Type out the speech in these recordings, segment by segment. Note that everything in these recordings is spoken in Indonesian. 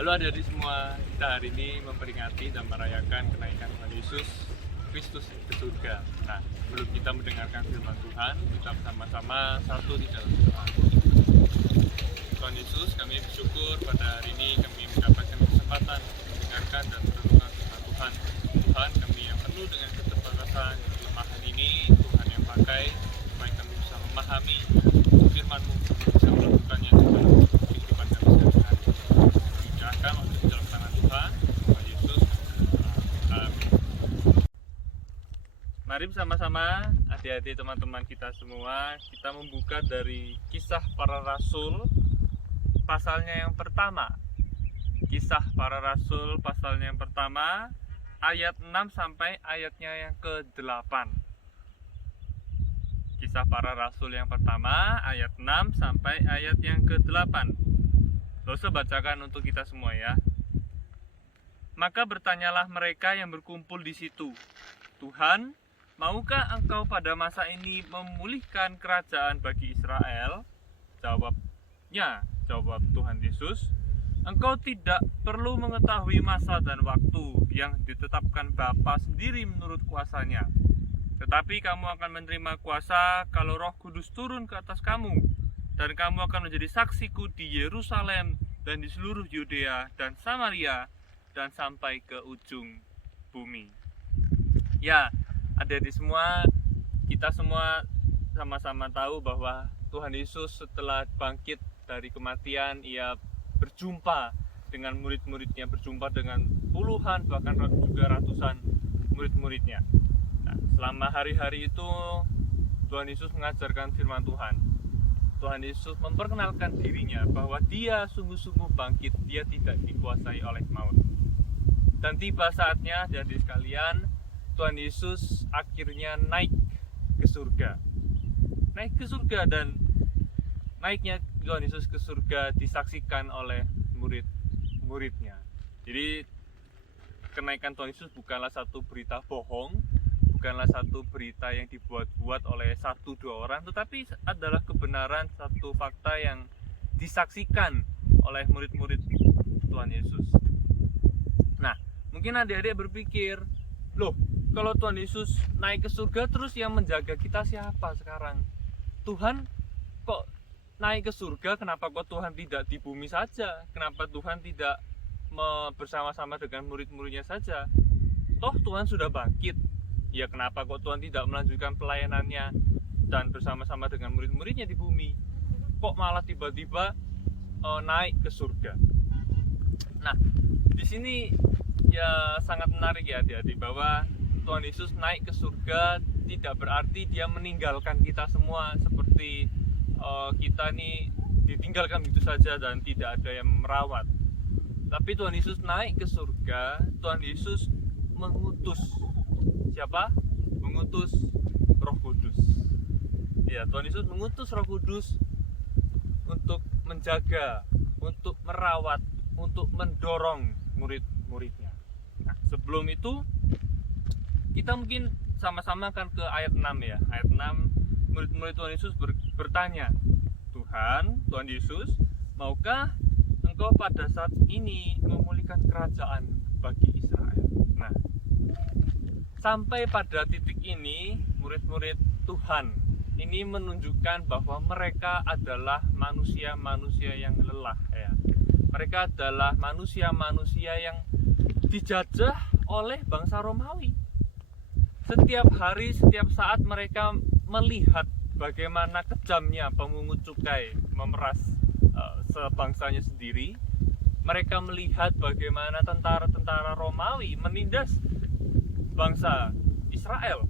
Halo adik-adik semua, kita hari ini memperingati dan merayakan kenaikan Tuhan Yesus Kristus ke surga. Nah, sebelum kita mendengarkan firman Tuhan, kita bersama-sama satu di dalam doa. Tuhan Yesus, kami bersyukur pada hari ini kami mendapatkan kesempatan mendengarkan dan merenungkan firman Tuhan. Tuhan, kami yang penuh dengan keterbatasan, kelemahan ini, Tuhan yang pakai supaya kami bisa memahami firman-Mu, bisa melakukannya dalam kehidupan kami sehari-hari. Menyerahkan waktu di dalam tangan Tuhan, Tuhan Yesus. Amin. Mari bersama-sama adik-adik teman-teman kita semua, kita membuka dari Kisah Para Rasul pasalnya yang pertama. Kisah Para Rasul pasalnya yang pertama, ayat 6 sampai ayatnya yang ke-8. Kisah Para Rasul yang pertama, ayat 6 sampai ayat yang ke-8. Dosa bacakan untuk kita semua ya. Maka bertanyalah mereka yang berkumpul di situ, Tuhan, maukah engkau pada masa ini memulihkan kerajaan bagi Israel? Jawab Tuhan Yesus, engkau tidak perlu mengetahui masa dan waktu yang ditetapkan Bapa sendiri menurut kuasanya. Tetapi kamu akan menerima kuasa kalau Roh Kudus turun ke atas kamu, dan kamu akan menjadi saksiku di Yerusalem dan di seluruh Yudea dan Samaria dan sampai ke ujung bumi. Ya, adik-adik semua, kita semua sama-sama tahu bahwa Tuhan Yesus setelah bangkit dari kematian, ia berjumpa dengan murid-muridnya, berjumpa dengan puluhan bahkan juga ratusan murid-muridnya. Nah, selama hari-hari itu Tuhan Yesus mengajarkan firman Tuhan. Tuhan Yesus memperkenalkan dirinya bahwa dia sungguh-sungguh bangkit, dia tidak dikuasai oleh maut. Dan tiba saatnya, jadi sekalian, Tuhan Yesus akhirnya naik ke surga. Naik ke surga, dan naiknya Tuhan Yesus ke surga disaksikan oleh murid-muridnya. Jadi kenaikan Tuhan Yesus bukanlah satu berita bohong, bukanlah satu berita yang dibuat-buat oleh satu dua orang, tetapi adalah kebenaran, satu fakta yang disaksikan oleh murid-murid Tuhan Yesus. Nah, mungkin adik-adik berpikir, loh, kalau Tuhan Yesus naik ke surga, terus yang menjaga kita siapa sekarang? Tuhan kok naik ke surga, kenapa kok Tuhan tidak di bumi saja? Kenapa Tuhan tidak bersama-sama dengan murid-muridnya saja? Toh Tuhan sudah bangkit. Ya, kenapa kok Tuhan tidak melanjutkan pelayanannya dan bersama-sama dengan murid-muridnya di bumi? Kok malah tiba-tiba naik ke surga? Nah, di sini ya sangat menarik ya adik-adik, bahwa Tuhan Yesus naik ke surga tidak berarti dia meninggalkan kita semua seperti kita nih ditinggalkan begitu saja dan tidak ada yang merawat. Tapi Tuhan Yesus naik ke surga, Tuhan Yesus mengutus siapa? Mengutus Roh Kudus. Ya, Tuhan Yesus mengutus Roh Kudus untuk menjaga, untuk merawat, untuk mendorong murid-muridnya. Nah, sebelum itu kita mungkin sama-sama akan ke ayat 6 ya. Ayat 6, murid-murid Tuhan Yesus bertanya, Tuhan Yesus, maukah engkau pada saat ini memulihkan kerajaan bagi Israel? Nah, sampai pada titik ini, murid-murid Tuhan ini menunjukkan bahwa mereka adalah manusia-manusia yang lelah ya. Mereka adalah manusia-manusia yang dijajah oleh bangsa Romawi. Setiap hari, setiap saat mereka melihat bagaimana kejamnya pemungut cukai memeras sebangsanya sendiri. Mereka melihat bagaimana tentara-tentara Romawi menindas bangsa Israel.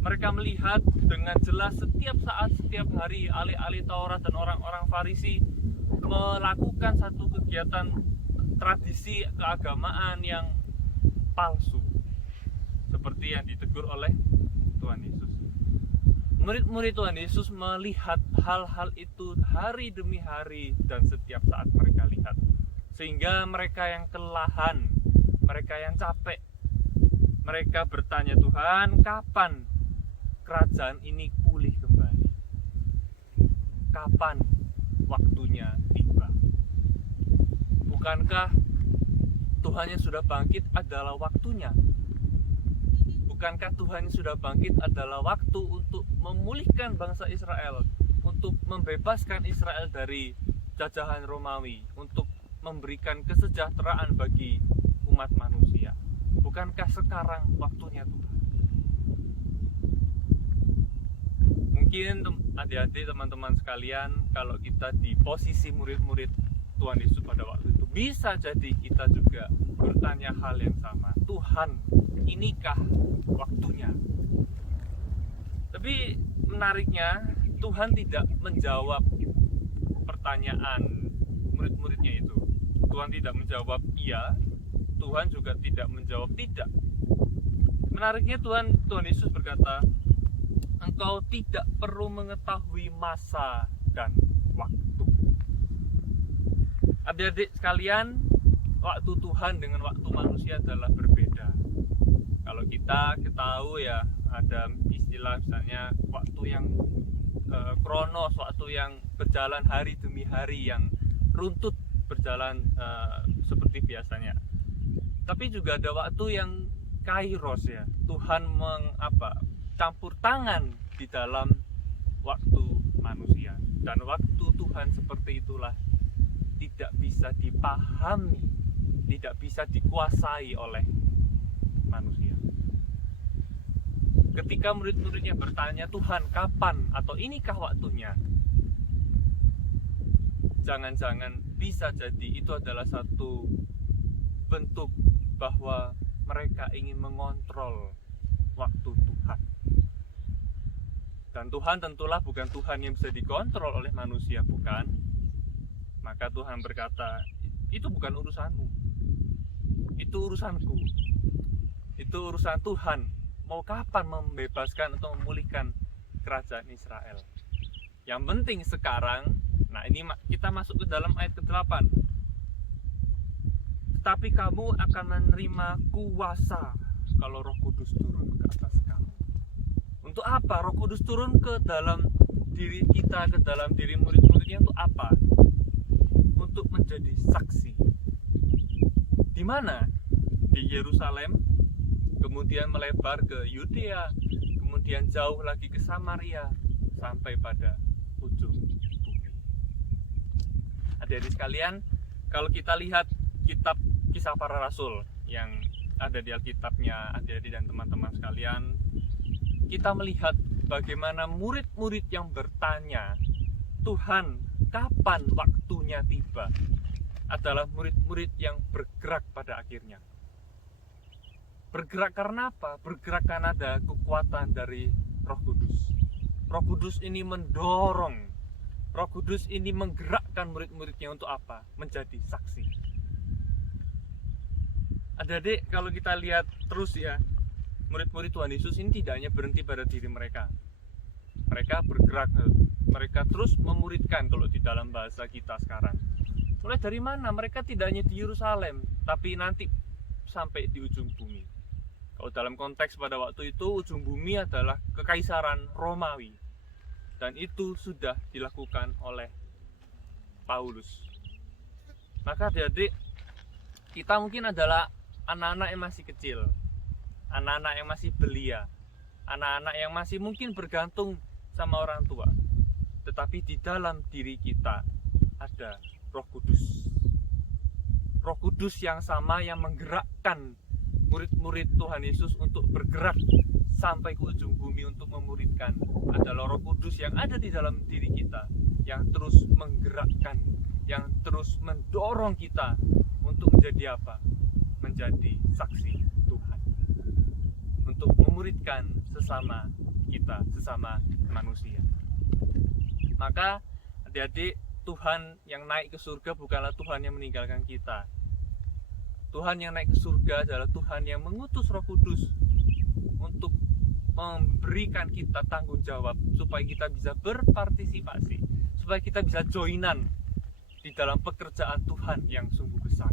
Mereka melihat dengan jelas setiap saat, setiap hari, ahli-ahli Taurat dan orang-orang Farisi melakukan satu kegiatan tradisi keagamaan yang palsu, seperti yang ditegur oleh Tuhan Yesus. Murid-murid Tuhan Yesus melihat hal-hal itu hari demi hari dan setiap saat mereka lihat, sehingga mereka yang kelelahan, mereka yang capek, mereka bertanya, Tuhan, kapan kerajaan ini pulih kembali? Kapan waktunya tiba? Bukankah Tuhan yang sudah bangkit adalah waktunya? Bukankah Tuhan yang sudah bangkit adalah waktu untuk memulihkan bangsa Israel, untuk membebaskan Israel dari jajahan Romawi, untuk memberikan kesejahteraan bagi umat manusia? Bukankah sekarang waktunya Tuhan? Mungkin adik-adik, teman-teman sekalian, kalau kita di posisi murid-murid Tuhan Yesus pada waktu itu, bisa jadi kita juga bertanya hal yang sama. Tuhan, inikah waktunya? Tapi menariknya, Tuhan tidak menjawab pertanyaan murid-muridnya itu. Tuhan tidak menjawab iya, Tuhan juga tidak menjawab tidak. Menariknya Tuhan Yesus berkata, engkau tidak perlu mengetahui masa dan waktu. Adik-adik sekalian, waktu Tuhan dengan waktu manusia adalah berbeda. Kalau kita tahu ya, ada istilah misalnya waktu yang kronos, waktu yang berjalan hari demi hari, yang runtut berjalan seperti biasanya. Tapi juga ada waktu yang kairos ya, Tuhan campur tangan di dalam waktu manusia. Dan waktu Tuhan seperti itulah tidak bisa dipahami, tidak bisa dikuasai oleh manusia. Ketika murid-muridnya bertanya, Tuhan kapan atau inikah waktunya? Jangan-jangan bisa jadi itu adalah satu bentuk bahwa mereka ingin mengontrol waktu Tuhan. Dan Tuhan tentulah bukan Tuhan yang bisa dikontrol oleh manusia, bukan. Maka Tuhan berkata, itu bukan urusanmu, itu urusanku, itu urusan Tuhan. Mau kapan membebaskan atau memulihkan kerajaan Israel? Yang penting sekarang, nah ini kita masuk ke dalam ayat ke-8. Tetapi kamu akan menerima kuasa kalau Roh Kudus turun ke atas kamu. Untuk apa Roh Kudus turun ke dalam diri kita, ke dalam diri murid-muridnya? Untuk apa? Untuk menjadi saksi. Di mana? Di Yerusalem, kemudian melebar ke Yudea, kemudian jauh lagi ke Samaria, sampai pada ujung bumi. Adik-adik sekalian, kalau kita lihat kitab Kisah Para Rasul yang ada di Alkitabnya adik-adik dan teman-teman sekalian, kita melihat bagaimana murid-murid yang bertanya, Tuhan, kapan waktunya tiba? Adalah murid-murid yang bergerak pada akhirnya. Bergerak karena apa? Bergerak karena ada kekuatan dari Roh Kudus. Roh Kudus ini mendorong, Roh Kudus ini menggerakkan murid-muridnya untuk apa? Menjadi saksi. Adik-adik, kalau kita lihat terus ya, murid-murid Tuhan Yesus ini tidak hanya berhenti pada diri mereka. Mereka bergerak, mereka terus memuridkan kalau di dalam bahasa kita sekarang. Mulai dari mana? Mereka tidak hanya di Yerusalem, tapi nanti sampai di ujung bumi. Kalau dalam konteks pada waktu itu, ujung bumi adalah kekaisaran Romawi. Dan itu sudah dilakukan oleh Paulus. Maka adik-adik, kita mungkin adalah anak-anak yang masih kecil, anak-anak yang masih belia, anak-anak yang masih mungkin bergantung sama orang tua. Tetapi di dalam diri kita ada Roh Kudus. Roh Kudus yang sama yang menggerakkan murid-murid Tuhan Yesus untuk bergerak sampai ke ujung bumi untuk memuridkan. Adalah Roh Kudus yang ada di dalam diri kita, yang terus menggerakkan, yang terus mendorong kita untuk menjadi apa? Menjadi saksi Tuhan, untuk memuridkan sesama kita, sesama manusia. Maka adik-adik, Tuhan yang naik ke surga bukanlah Tuhan yang meninggalkan kita. Tuhan yang naik ke surga adalah Tuhan yang mengutus Roh Kudus untuk memberikan kita tanggung jawab supaya kita bisa berpartisipasi, supaya kita bisa joinan di dalam pekerjaan Tuhan yang sungguh besar.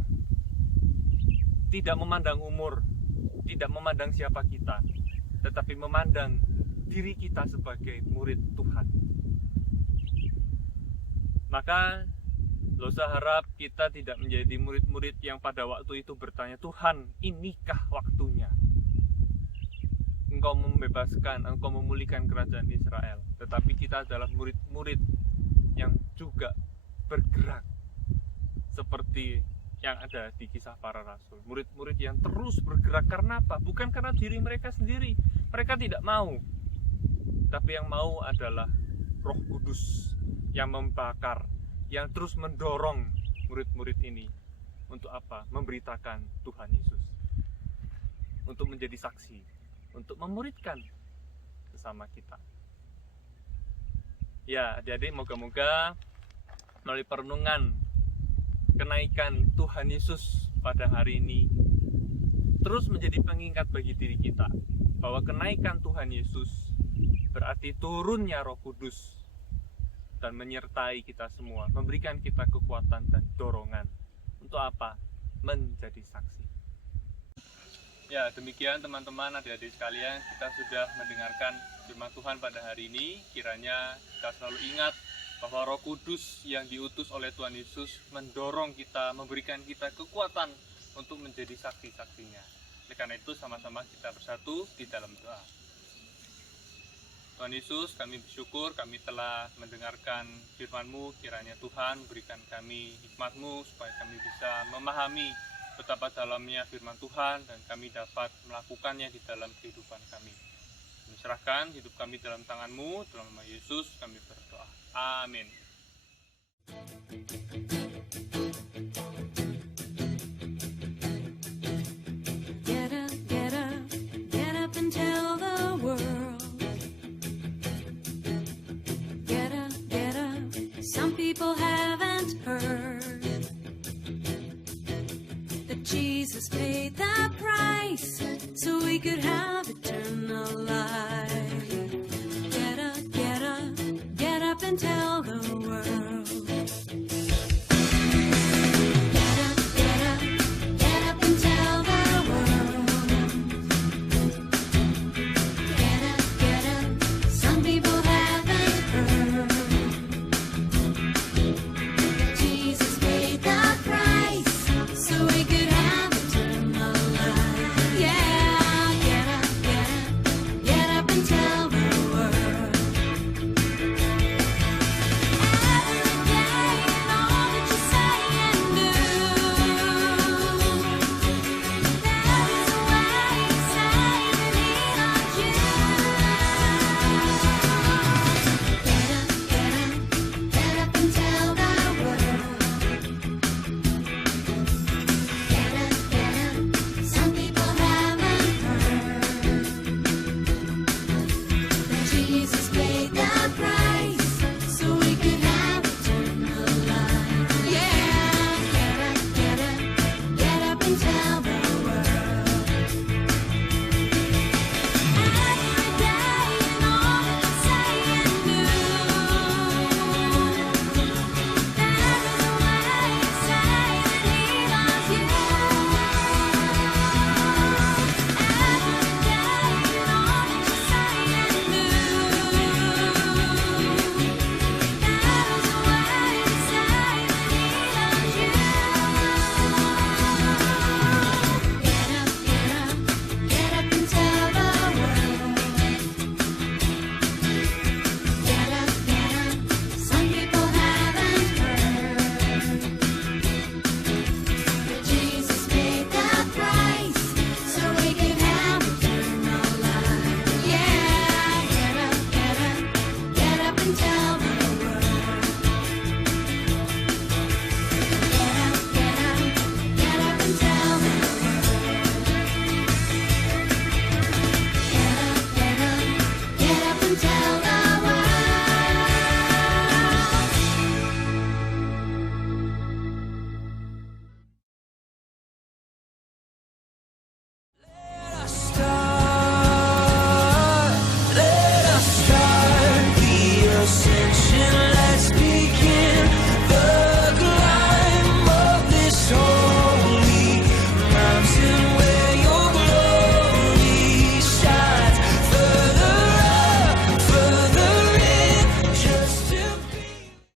Tidak memandang umur, tidak memandang siapa kita, tetapi memandang diri kita sebagai murid Tuhan. Maka Losa harap kita tidak menjadi murid-murid yang pada waktu itu bertanya, Tuhan, inikah waktunya? Engkau membebaskan, Engkau memulihkan kerajaan Israel. Tetapi kita adalah murid-murid yang juga bergerak seperti yang ada di Kisah Para Rasul. Murid-murid yang terus bergerak karena apa? Bukan karena diri mereka sendiri. Mereka tidak mau. Tapi yang mau adalah Roh Kudus yang membakar, yang terus mendorong murid-murid ini untuk apa? Memberitakan Tuhan Yesus, untuk menjadi saksi, untuk memuridkan sesama kita. Ya, jadi moga-moga melalui perenungan kenaikan Tuhan Yesus pada hari ini terus menjadi pengingat bagi diri kita bahwa kenaikan Tuhan Yesus berarti turunnya Roh Kudus dan menyertai kita semua, memberikan kita kekuatan dan dorongan untuk apa? Menjadi saksi. Ya, demikian teman-teman, adik-adik sekalian, kita sudah mendengarkan firman Tuhan pada hari ini. Kiranya kita selalu ingat bahwa Roh Kudus yang diutus oleh Tuhan Yesus mendorong kita, memberikan kita kekuatan untuk menjadi saksi-saksinya. Oleh karena itu, sama-sama kita bersatu di dalam doa. Tuhan Yesus, kami bersyukur kami telah mendengarkan firman-Mu. Kiranya Tuhan berikan kami hikmat-Mu supaya kami bisa memahami betapa dalamnya firman Tuhan dan kami dapat melakukannya di dalam kehidupan kami. Kami serahkan hidup kami dalam tangan-Mu, dalam nama Yesus kami berdoa. Amin. Get up and tell the world. Get up, some people haven't heard.